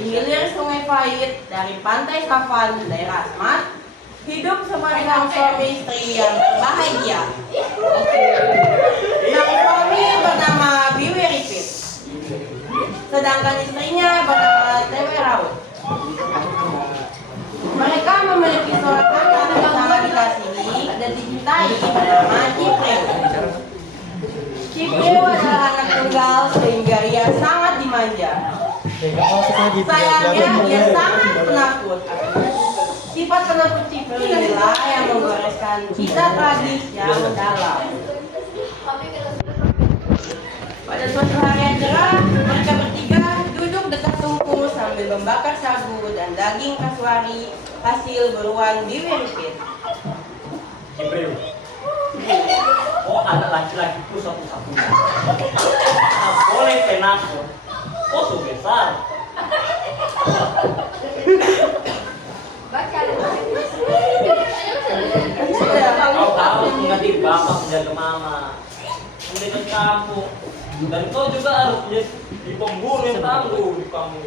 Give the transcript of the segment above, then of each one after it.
di hilir Sungai Pahit dari pantai Savan, daerah Asmat, hidup sepasang suami istri yang bahagia. Sang suami bernama Biwi Ripit, sedangkan istrinya bernama Tewe Raut. Mereka memiliki seorang anak yang sangat dikasihi dan dicintai bernama Cipreu. Cipreu adalah anak tunggal sehingga ia sangat dimanja. Sayangnya ia sangat penakut. Sifat penakut Cipreu inilah yang menggoreskan kisah tragis yang mendalam. Pada suatu hari yang cerah, mereka bertiga duduk dekat tungku sambil membakar sagu dan daging kasuari hasil buruan Biwi Ripit. Cipreu, oh anak laki-lakiku satu-satunya. Boleh penakut. Oh so besar. Kau tahu mengganti bapak menjaga mama, menjaga kamu, dan kau juga harus jadi pembunuh yang tangguh di kamu.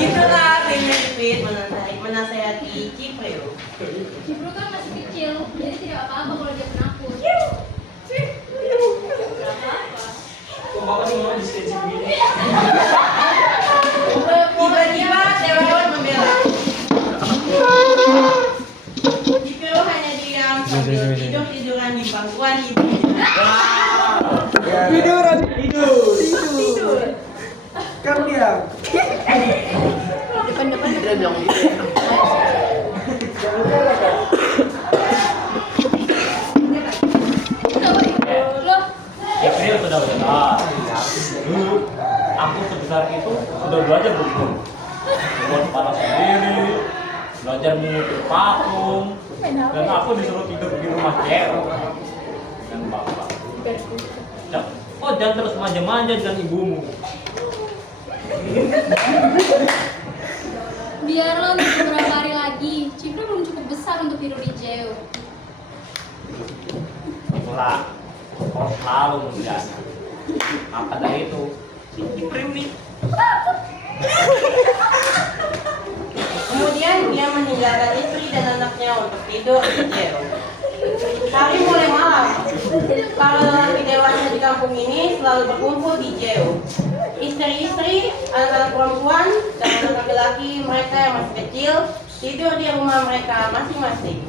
Gitulah Biwi Ripit menasehati Cipreu. Cipreu kan masih kecil, jadi tidak apa-apa kalau dia penakut. Kau bapak ini mau diskeci begini. Tiba-tiba Tewe Raut membela. Cipreu hanya diam sambil tidur-tiduran di bangkuan ibunya. Tidur. Kamu diam. Depan-depan dia bilang gitu. Cipreu sudah besar. Dulu aku sebesar itu sudah belajar berbuat kepala sendiri, belajar mengukir patung, dan aku disuruh tidur di rumah cewek dengan bapak. Oh jangan terus manja-manja dengan ibumu. Biarlah untuk beberapa hari lagi, Cipreu belum cukup besar untuk tidur di jauh. Itulah, kau selalu menjaga. Maka dari itu, si Cipreu nih. Kemudian dia meninggalkan istri dan anaknya untuk tidur di jauh. Hari mulai malam. Para lelaki dewasa di kampung ini selalu berkumpul di jauh. Istri-istri, anak-anak perempuan, dan anak laki-laki mereka yang masih kecil tidur di rumah mereka masing-masing.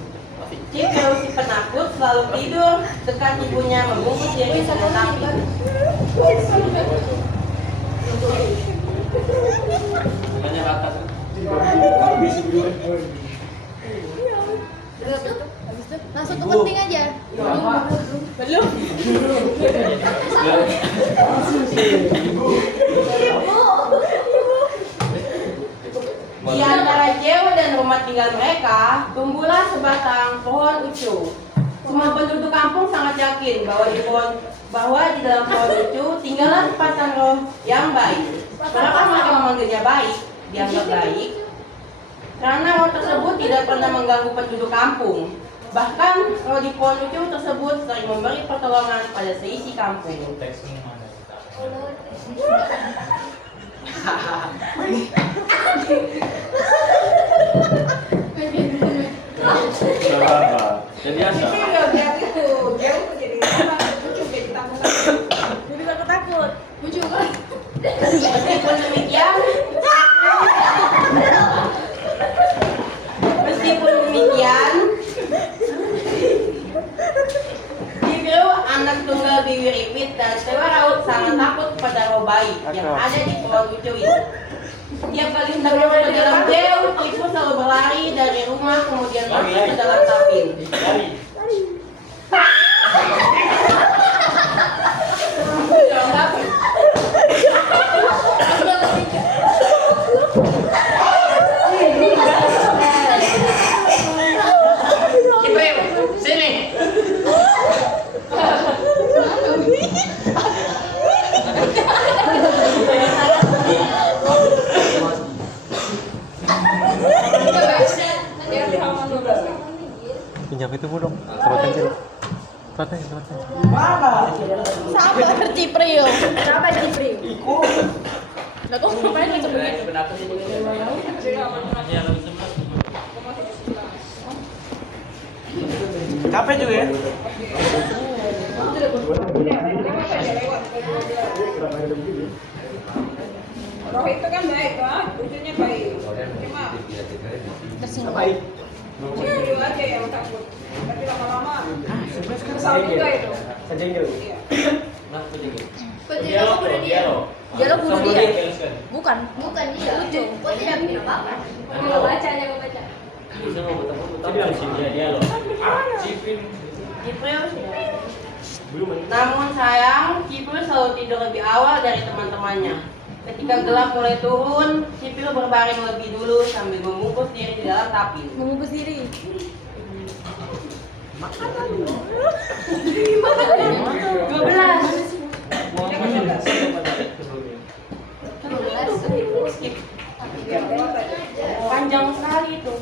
Cipreu si penakut selalu tidur dekat ibunya membungkus diri dengan kaki. Banyak rata. Langsung ke penting aja. Belum. Di antara jauh dan rumah tinggal mereka, tumbuhlah sebatang pohon ucu. Semua penduduk kampung sangat yakin bahwa di dalam pohon ucu tinggallah sepasang roh yang baik. Kenapa mereka memanggilnya baik? Dianggap baik karena roh tersebut tidak pernah mengganggu penduduk kampung. Bahkan roh di pohon ucu tersebut sering memberi pertolongan pada seisi kampung. Jadi biasa. Muncul kan? Meskipun demikian, Cipreu, anak tunggal Biwi Ripit dan Tewe Raut sangat takut pada roh baik yang ada di pohon ucu itu. Tiap kali hendak masuk ke dalam jauh, Cipreu selalu berlari dari rumah kemudian masuk ke dalam tapin. Cipreu, sini. Pinjam itu bu dong, tempat pencil. Tempatnya. Mana? Sabar Cipreu. Siapa Cipreu? Lah kok ngapain macam begitu? Capek juga ya? Roh itu kan baik kan, lucunya baik. Cuma Baik. Ciu aja yang takut. Tapi lama-lama Sebenarnya sekarang kesal juga itu. Sajengkel. Iya. Kok tidak mau bunuh dia? Dialog bunuh dia? Bukan. Bukan dia. Lucu. Kok tidak bikin apa-apa? Mau baca, jangan baca. Tapi harus dia loh. Cipin. Cipril namun sayang, Cipril selalu tidur lebih awal dari teman-temannya. Ketika gelap mulai turun, Cipril berbaring lebih dulu sambil membungkus diri di dalam tapin. Membungkus diri. Dua belas. Skip. Panjang sekali itu.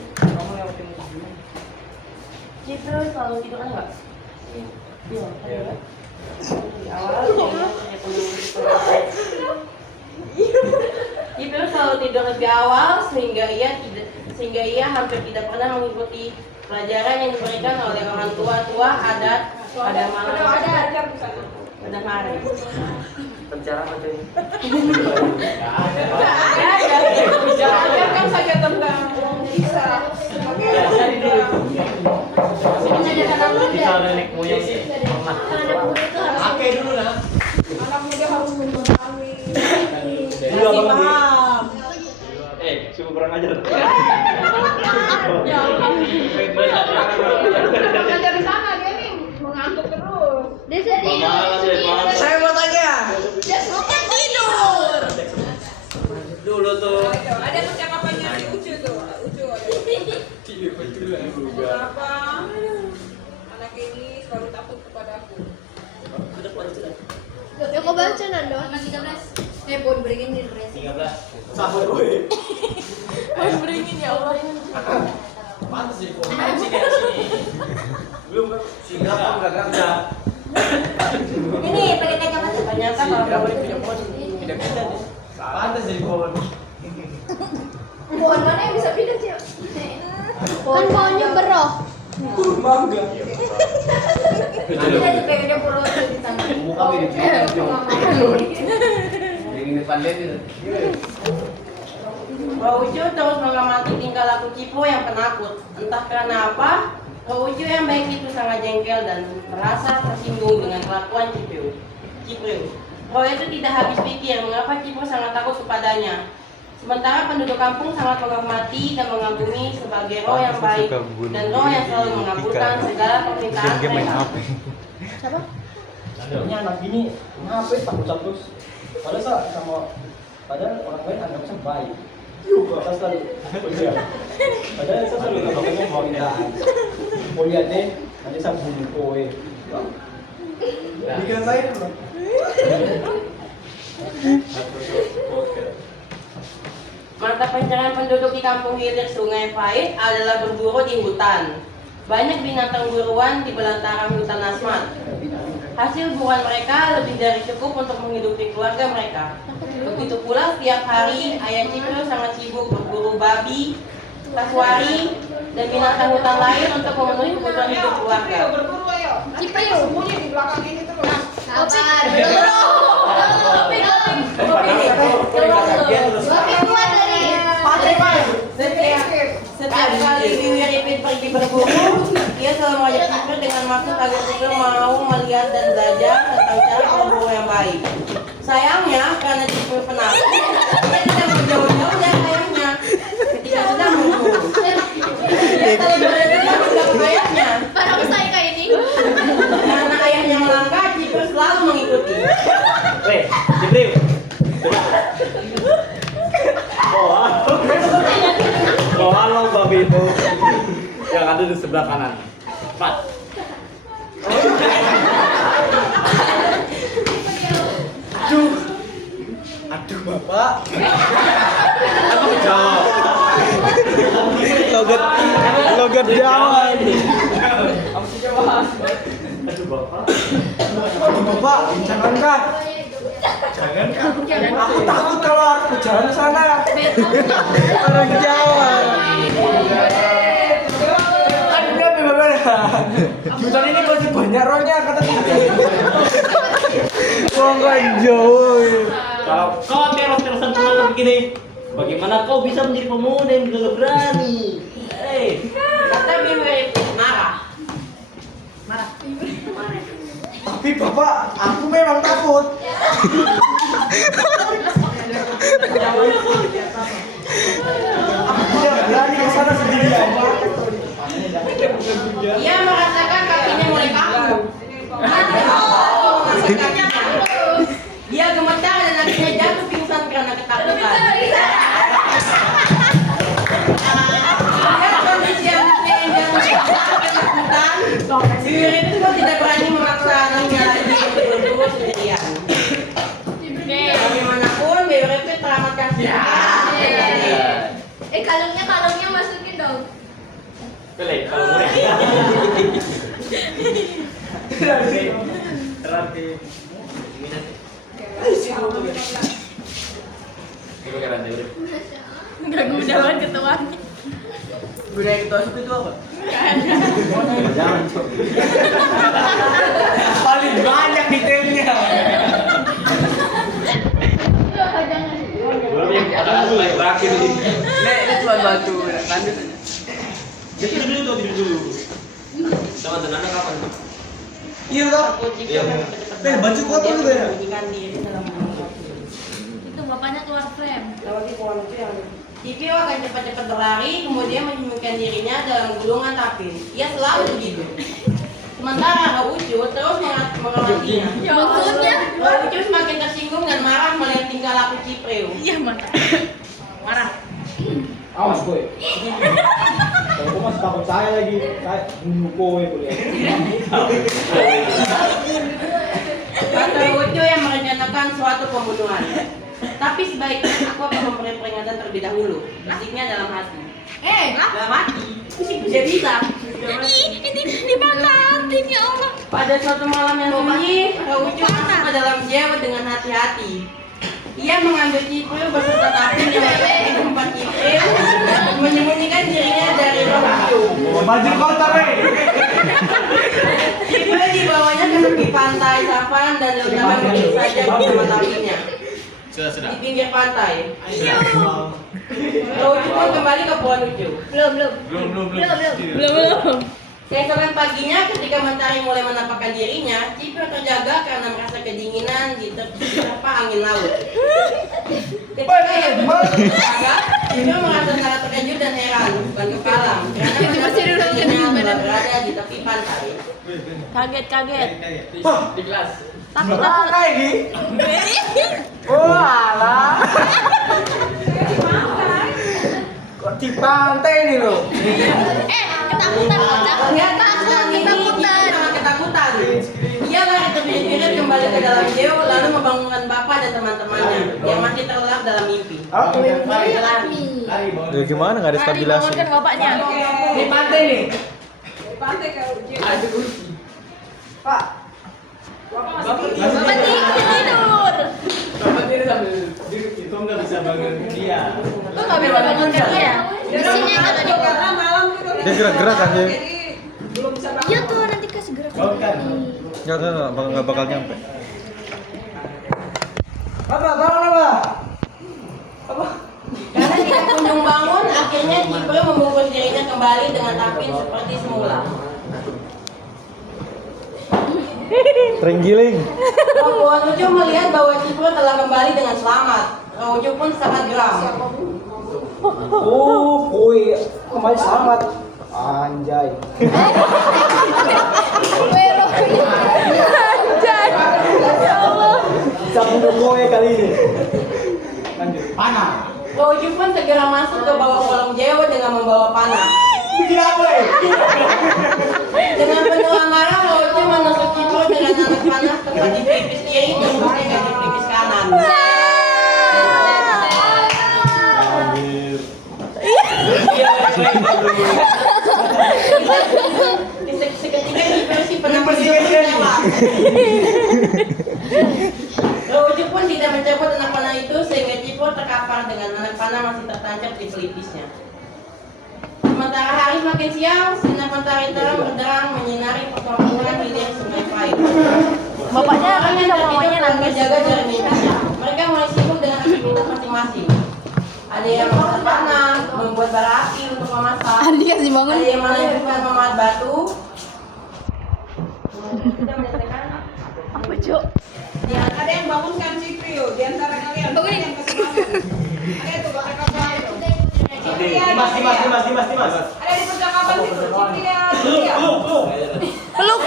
Cipril selalu tidur kan enggak? Iya. Di awal Cipril selalu tidur lebih awal sehingga ia hampir tidak pernah mengikuti pelajaran yang diberikan oleh orang tua adat pada malam pada hari. Bicara apa tuh? Ajarkan saja tentang bisa. Bisa ada nenek moyang sih. Pakai dulu lah. Anak muda harus memahami. Iya, Bang. Paham. Coba kurang ajar. Belajar di sana dia nih mengantuk terus. Dia Saya mau tanya. bukan tidur. Dulu tuh. Ada percakapannya si Ucu tuh. Ucu ada. Kenapa anak ini selalu takut kepadaku? Ya kau baca Nando. Sama 13. Pon beringin di press. 13. Sama gue. Harus beringin ya Allah. Pantas jadi komen sini dari sini. Belum kan? Singgah kan enggak kerja. Ini pakai kacamata. Ternyata kalau nggak boleh punya pohon Tidak bisa deh. Pantas jadi pohon. Pohon mana yang bisa pindah sih? Kan pohonnya beroh. Mangga. Nanti ada pengen perut di tangan. Muka mirip. Ingin depan lihat itu. Pak Ucu terus mengamati tingkah laku Cipo yang penakut. Entah karena apa, Pak Ucu yang baik itu sangat jengkel dan merasa tersinggung dengan kelakuan Cipril. Roh itu tidak habis pikir mengapa Cipo sangat takut kepadanya. Sementara penduduk kampung sangat menghormati dan mengagumi sebagai roh yang baik dan roh yang selalu mengabulkan segala permintaan mereka. Siapa? Ini anak ini ngapain takut terus? Padahal orang lain anggapnya baik. Saya selalu padahal saya selalu ngomongnya mau mintaan. Mau lihat deh, nanti saya bunuh kowe. Bikin saya dulu. Mata pencarian penduduk di kampung hilir Sungai Pahit adalah berburu di hutan. Banyak binatang buruan di belantara hutan Asmat. Hasil buruan mereka lebih dari cukup untuk menghidupi keluarga mereka. Begitu pula setiap hari ayah Cipril sangat sibuk berburu babi, kasuari, dan binatang hutan lain untuk memenuhi kebutuhan hidup keluarga. Ayo berburu ayo. Nanti Cipril. kita sembunyi di belakang ini terus. Sabar, Bapak keluar dari Setiap kali Bibi Ripin pergi berburu, ia selalu mengajak Cipril dengan maksud agar Cipril mau melihat dan belajar tentang cara berburu yang baik. Sayangnya, karena Cipril penakut, ia tidak berjauh-jauh dari ayahnya ketika sedang berburu. Ia selalu berada di belakang ayahnya. Para usai kayak ini. Karena ayahnya melangkah, Cipril selalu mengikuti. Weh, Cipril. Oh, halo babi itu yang ada di sebelah kanan. Cepat. Aduh bapak. Aku jawab. Logat Jawa ini. Aduh bapak. Aduh bapak, jangankah? Aku takut kalau aku jalan sana. Orang Jawa. Kan udah bagaimana? Jutaan ini pasti banyak rohnya kata dia. Orang Jawa. Kalau kau terus-terusan teman begini, bagaimana kau bisa menjadi pemuda yang gagah berani? Kata BWP marah. Tapi bapak, aku memang takut. Aku tidak berani ke sana sendirian. Ia merasakan kakinya mulai kaku. Dia gemetar dan akhirnya jatuh pingsan karena ketakutan. Melihat kondisi anaknya yang jatuh ketakutan, BWP itu tidak berani memaksa anaknya lagi untuk berdua sendirian. Bagaimanapun BWP teramatkan sendiri. Kalungnya masukin dong. Pilih kalau murid. Terapi. Itu keren deh. Enggak gudawan ketua. Budaya ketua suku itu apa? Jangan coba. Paling banyak detailnya. Belum yang ada terakhir ini. Nek, itu cuma batu. Lanjut. Jadi tidur dulu. Sama tenan kapan? Iya toh? Iya. Baju kotor juga ya? Menyembunyikan diri dalam Itu bapaknya keluar frame. lewati pohon itu yang Cipio akan cepat-cepat berlari, kemudian menyembunyikan dirinya dalam gulungan tapin. Ia selalu begitu. Sementara Raucu terus mengamatinya. Maksudnya? Raucu semakin tersinggung dan marah melihat tingkah laku Ciprio. Iya, mantap. Marah. Awas boy. Kalau kau masih takut saya lagi, saya bunuh kowe kuliah. Kata Raucu yang merencanakan suatu pembunuhan. Tapi sebaiknya aku akan memberi peringatan terlebih dahulu. Bisiknya dalam hati. Dalam hati? Bisa bisa. Ini dibakarin ya Allah. Pada suatu malam yang sunyi, Raucu masuk ke dalam jewa dengan hati-hati. Ia mengambil Ciprio beserta tapin yang ada di tempat Ciprio, menyembunyikan dirinya dari Raucu. Baju kotor Ciprio dibawanya ke tepi pantai Savan dan letakkan begitu saja bersama tapinnya. Di pinggir pantai. Raucu pun kembali ke pohon ucu. Belum. Keesokan paginya ketika mentari mulai menampakkan dirinya, Ciprio terjaga karena merasa kedinginan diterpa angin laut. Ketika ia terjaga, Ciprio merasa sangat terkejut dan heran, bukan kepalang, karena Bersih-bersih dulu, dirinya badan. telah berada di tepi pantai. Kaget. Di kelas. Takut. kayak gini. Oh alah. Kok di pantai nih lo? Ketakutan. Lihat ketakutan ini, Ciprio sangat ketakutan. Ia lari terbirit-birit kembali ke dalam jeo, lalu membangunkan bapak dan teman-temannya yang masih terlelap dalam mimpi. Ya gimana nggak ada stabilasi? Bapaknya. Di pantai nih. Pantai ke uji. Pak. Bapak masih Bapak tidur. Bapak ini sambil itu nggak bisa bangun dia. Lu nggak bisa bangunkan dia. Di sini kata dia. karena malam tuh kan Dia gerak-gerak kan, dia? jadi belum bisa bangun. Iya tuh nanti kasih gerak. Bangunkan. Nggak bakal nyampe. Apa? Karena tidak kunjung bangun, akhirnya Ciprio membungkus dirinya kembali dengan tapin seperti semula. Terenggiling. Pohon Ucu melihat bahwa Ciprio telah kembali dengan selamat. Raucu pun sangat geram. Oh, kue kembali selamat. Anjay. Ya Allah. Bisa bunuh kue kali ini. Lanjut. Panah. Raucu pun segera masuk ke bawah kolong jewa dengan membawa panah. Bikin apa ya? Dengan penuh amarah, Raucu menusuk Ciprio dengan anak panah tepat di pelipis kiri dan mustika di pelipis kanan. Anjir. Seketika Ciprio si penampilan tewas. Raucu pun seperti pelipisnya. Sementara hari makin siang, sinar matahari terang berderang menyinari perkampungan hilir Sungai Pahit. Bapaknya Orang yang sama tertidur mamanya dan nangis. berjaga dari mimpinya. Mereka mulai sibuk dengan aktivitas masing-masing. Ada yang memasak panah, membuat bara api untuk memasak. Andi kasih bangun. Ada yang melanjutkan memahat batu. Kita menyelesaikan. Apa, Cuk? Ada yang bangunkan Ciprio di antara kalian. Bangunin. Yang kasih bangun. Ada itu bakal kapal itu. Dimas. Ada di percakapan situ. Ciprio. Peluk.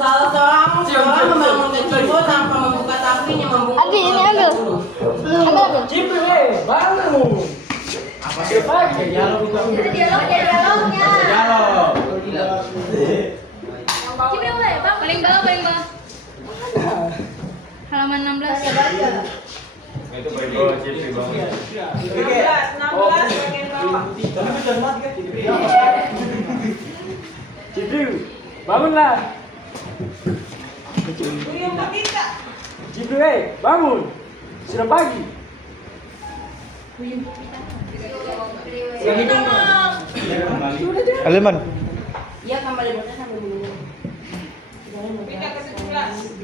Salah seorang membangunkan Cipro tanpa membuka tapinya membungkuk. Adi, ini ambil. Ambil. Cipri, bangun. Apa sih pagi? Dialognya. Dialog. Cipri boleh, Bang? Paling bawah. Halaman 16. Itu paling bawah Cipri bangun. 16 bagian bawah. Cipri, bangunlah. Buyung Kapita. Cipri, bangun. Sudah pagi. Aleman. Ia kembali bekerja sambil minum. Pindah ke 17.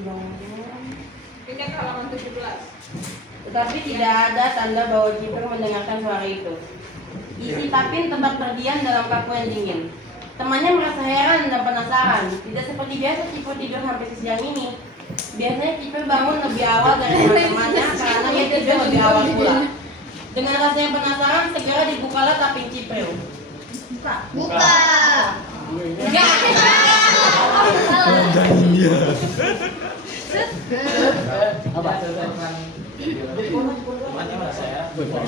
Pindah ke halaman 17. Tetapi tidak ada tanda bahwa Cipro mendengarkan suara itu. Isi Tapin tetap terdiam dalam kaku yang dingin. Temannya merasa heran dan penasaran. Tidak seperti biasa Cipro tidur sampai sesiang ini. Biasanya Cipro bangun lebih awal dari teman-temannya karena ia tidur lebih awal pula. Dengan rasa yang penasaran, segera dibukalah Tapin Cipro. Buka. Enggak.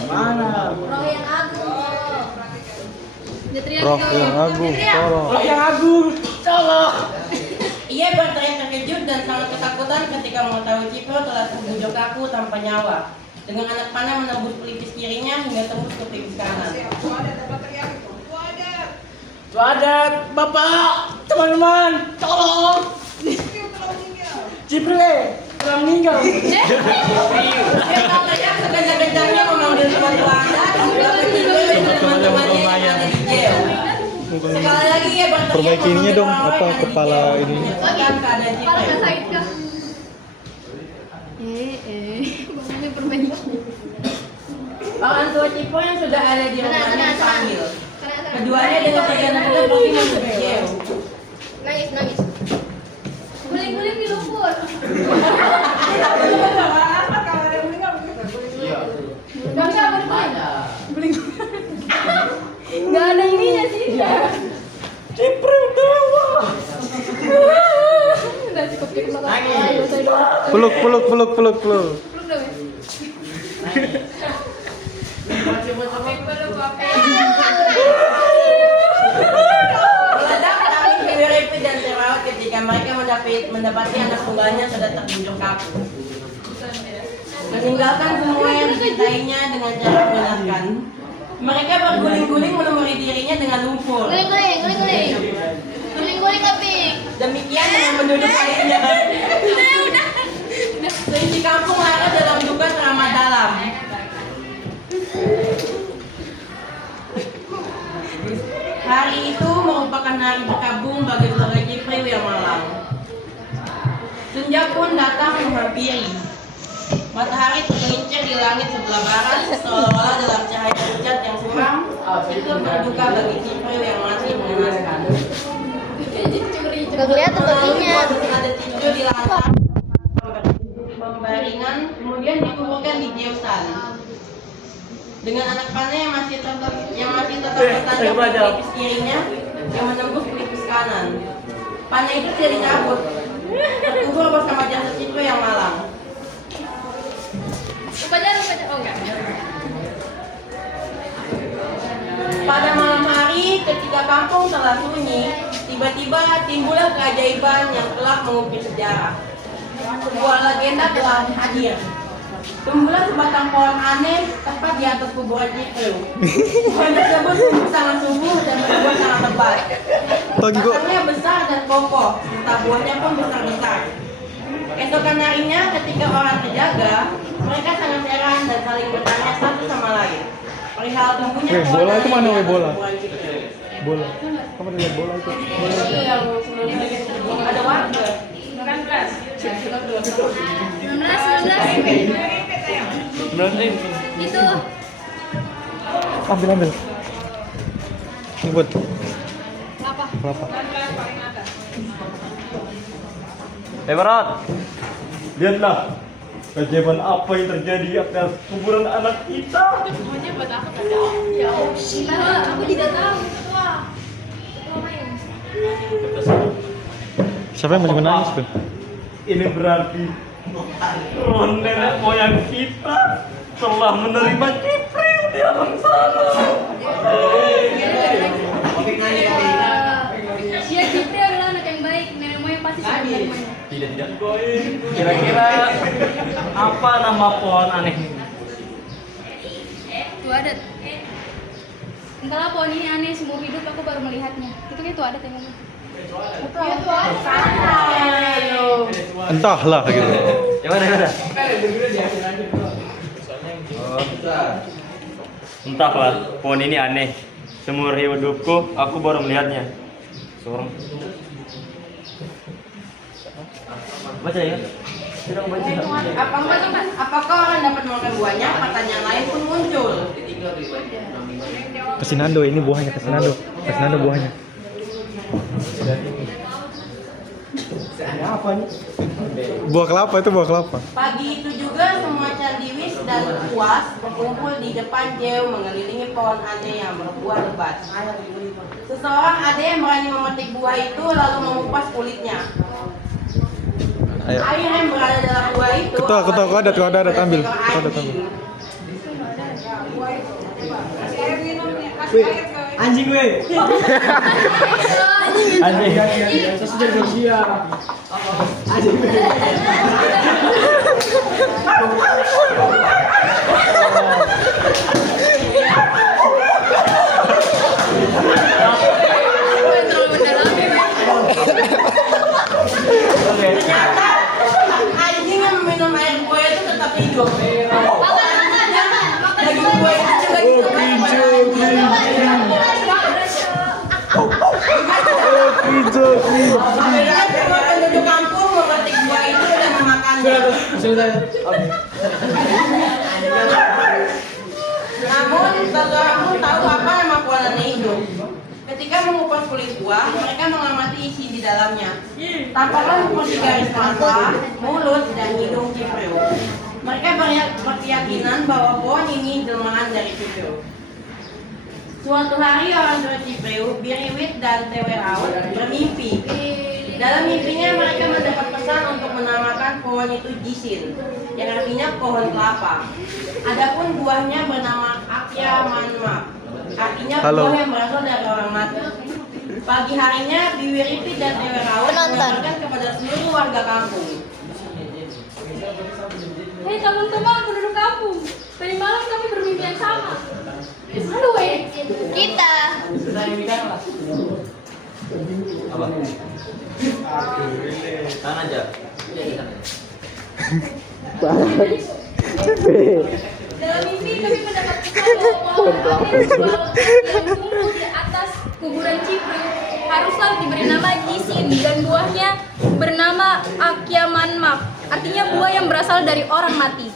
Mana? Roh yang agung. Dia teriak Roh gitu. yang agung, tolong. Roh yang agung. Colok. Ia berteriak terkejut dan sangat ketakutan ketika mengetahui Cipro telah terbujur kaku tanpa nyawa. Dengan anak panah menembus pelipis kirinya hingga tembus ke pelipis kanan. Tuh ada tempat teriak itu. Tuh ada. Tuh ada Bapak, teman-teman, tolong. Ciprio telah meninggal. Cipri telah meninggal. Dia teriak sekencang-kencangnya memanggil tuan Belanda dan sudah ketiga dengan teman-temannya yang ada di jail. Sekali lagi ia berteriak Perbaiki ininya dong, memanggil orang-orang apa, yang kepala di jail ini. untuk menyelesaikan keadaan Kepala nggak Cipro. sakit kah? Bangunnya perbaiki. Orang tua Cipro yang sudah ada di rumahnya Tenang. dipanggil. Tenang. Keduanya dengan tegak-tegak pergi masuk ke jail. Nangis. Guling-guling di lumpur. Apa kalau ada yang meninggal begitu? Gak bisa guling. Gak ada ininya sih. Cipri dewa. Udah cukup kita makan. Nangis. Ayo, saya doang. Peluk. Peluk dong ya. Meledak tangis Pipi dan terawat ketika mereka mendapati anak tunggalnya sudah terbujur kaku. Meninggalkan semua yang dicintainya dengan cara menyenangkan. Mereka berguling-guling menemui dirinya dengan lumpur. Guling-guling. Guling-guling Apik. Demikian dengan menduduk airnya. Seisi kampung larut dalam duka teramat dalam. Hari itu merupakan hari berkabung bagi keluarga Cipri yang malam. Senja pun datang menghampiri. Matahari tergelincir di langit sebelah barat, seolah-olah dalam cahaya pucat yang suram. Itu berduka bagi Cipri yang masih mengenaskan. Gak kelihatan kakinya. Ada tidur di lantai membaringan, kemudian dikuburkan di Jeusan. Dengan anak panah yang masih tetap bertancap di pelipis kirinya yang menembus pelipis kanan. Panah itu tidak dicabut, terkubur bersama jasad Cipro yang malang. Upacara. Oh enggak. Pada malam hari, ketika kampung telah sunyi, tiba-tiba timbullah keajaiban yang kelak mengukir sejarah. Sebuah legenda telah hadir. Tumbuhlah sebatang pohon aneh tepat di atas kuburan Cipro. Pohon tersebut tumbuh sangat subur dan berbuah sangat lebat. Batangnya besar dan kokoh, serta buahnya pun besar-besar. Keesokan harinya ketika orang terjaga, mereka sangat heran dan saling bertanya satu sama lain. Perihal tumbuhnya Weh, bola itu mana, weh, bola? perempuan Cipreu. Bola. Kamu lihat bola itu? Itu yang sebelumnya ada warga. 19. Itu. Ambil. Ngebut. Apa? Kelapa. Berat. Lihatlah keajaiban apa yang terjadi atas kuburan anak kita. Ketua, aku tidak tahu. Ketua. Ketua main. Siapa yang masih menangis tuh? Ini berarti roh nenek moyang kita telah menerima Cipreu di alam sana. Ya, Cipreu adalah anak yang baik. Nenek moyang pasti sudah menerimanya. Tidak. Kira-kira apa nama pohon aneh ini? Itu adat. Entahlah pohon ini aneh, seumur hidup aku baru melihatnya. Itu kayak itu adat yang ngomong. Entahlah gitu. Yang mana? Entahlah, pohon ini aneh. Seumur hidupku, aku baru melihatnya. Seorang. Baca ya. Tidak baca. Apakah orang dapat makan buahnya? Pertanyaan lain pun muncul. Kesinando ini buahnya, kesinando. Kesinando buahnya. Apa nih? Buah kelapa itu buah kelapa. Pagi itu juga semua candiwis dan puas berkumpul di depan Jeu mengelilingi pohon aneh yang berbuah lebat. Seseorang ada yang berani memetik buah itu lalu mengupas kulitnya. Ayo. Air yang berada dalam buah itu. Ketua, kau ada, ambil. seekor Kau ada, anjing. ambil. Kasih air minum nih, kasih air ke Anjing weh. Aneh. Saya sudah bersiap. Anjing weh. Ternyata anjing yang meminum air buah itu tetap hidup. Daging buah itu juga Akhirnya semua penduduk kampung memetik buah itu dan memakannya. Namun, seseorang pun tahu apa nama pohon aneh itu. Ketika mengupas kulit buah, mereka mengamati isi di dalamnya. Tampaklah seperti garis mata, mulut, dan hidung Cipreu. Mereka berkeyakinan bahwa pohon ini jelmaan dari Cipreu. Suatu hari orang tua Cipreu, Biriwit dan Teweraut bermimpi. Dalam mimpinya mereka mendapat pesan untuk menamakan pohon itu Jisin, yang artinya pohon kelapa. Adapun buahnya bernama Akya Manmak, artinya buah yang berasal dari orang mati. Pagi harinya, Biriwit dan Teweraut mengabarkan kepada seluruh warga kampung. Hei teman-teman penduduk kampung, tadi malam kami bermimpi yang sama. Halo kita. Apa? Tahan aja. Dalam mimpi kami mendapat pesan bahwa pohon aneh yang tumbuh di atas kuburan Cipreu haruslah diberi nama Jisin dan buahnya bernama Akya Manmak, artinya buah yang berasal dari orang mati.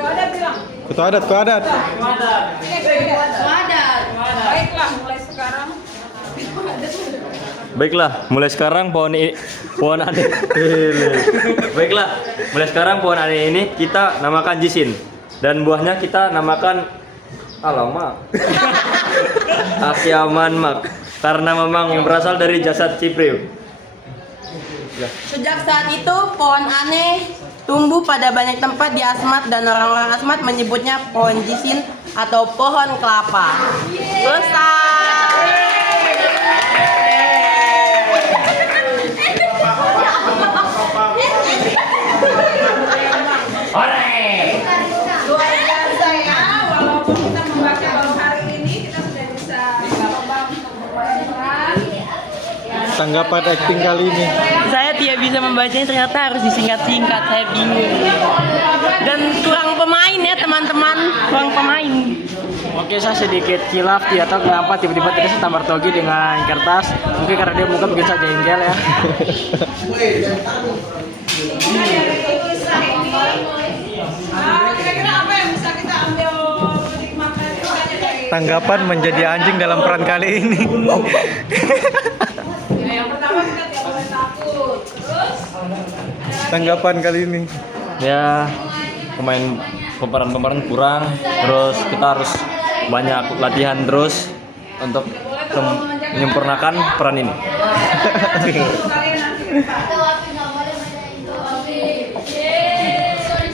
Gak ada bilang. Ketua adat. Baiklah, mulai sekarang. Baiklah, mulai sekarang pohon aneh. Baiklah, mulai sekarang pohon aneh ini kita namakan Jisin dan buahnya kita namakan alamak. Akya Manmak karena memang berasal dari jasad Cipreu. Sejak saat itu, pohon aneh tumbuh pada banyak tempat di Asmat dan orang-orang Asmat menyebutnya pohon Jisin atau pohon kelapa. Selesai. Luar biasa ya, walaupun kita membaca baru hari ini, kita sudah bisa coba untuk berperan Tanggapan acting kali ini. Saya tidak bisa membacanya, ternyata harus disingkat-singkat. Saya bingung. Dan kurang pemain ya teman-teman, kurang pemain. Oke, saya sedikit kilaf, tidak tahu kenapa tiba-tiba tadi saya tampar Togi dengan kertas. Mungkin karena dia muka bikin saya jengkel ya. Kira-kira apa yang bisa kita ambil hikmahnya dari Tanggapan menjadi anjing dalam peran kali ini. yang pertama kita tidak boleh takut. Terus Tanggapan kali ini. Ya pemeran kurang, terus kita harus banyak latihan terus untuk menyempurnakan peran ini. kalian nanti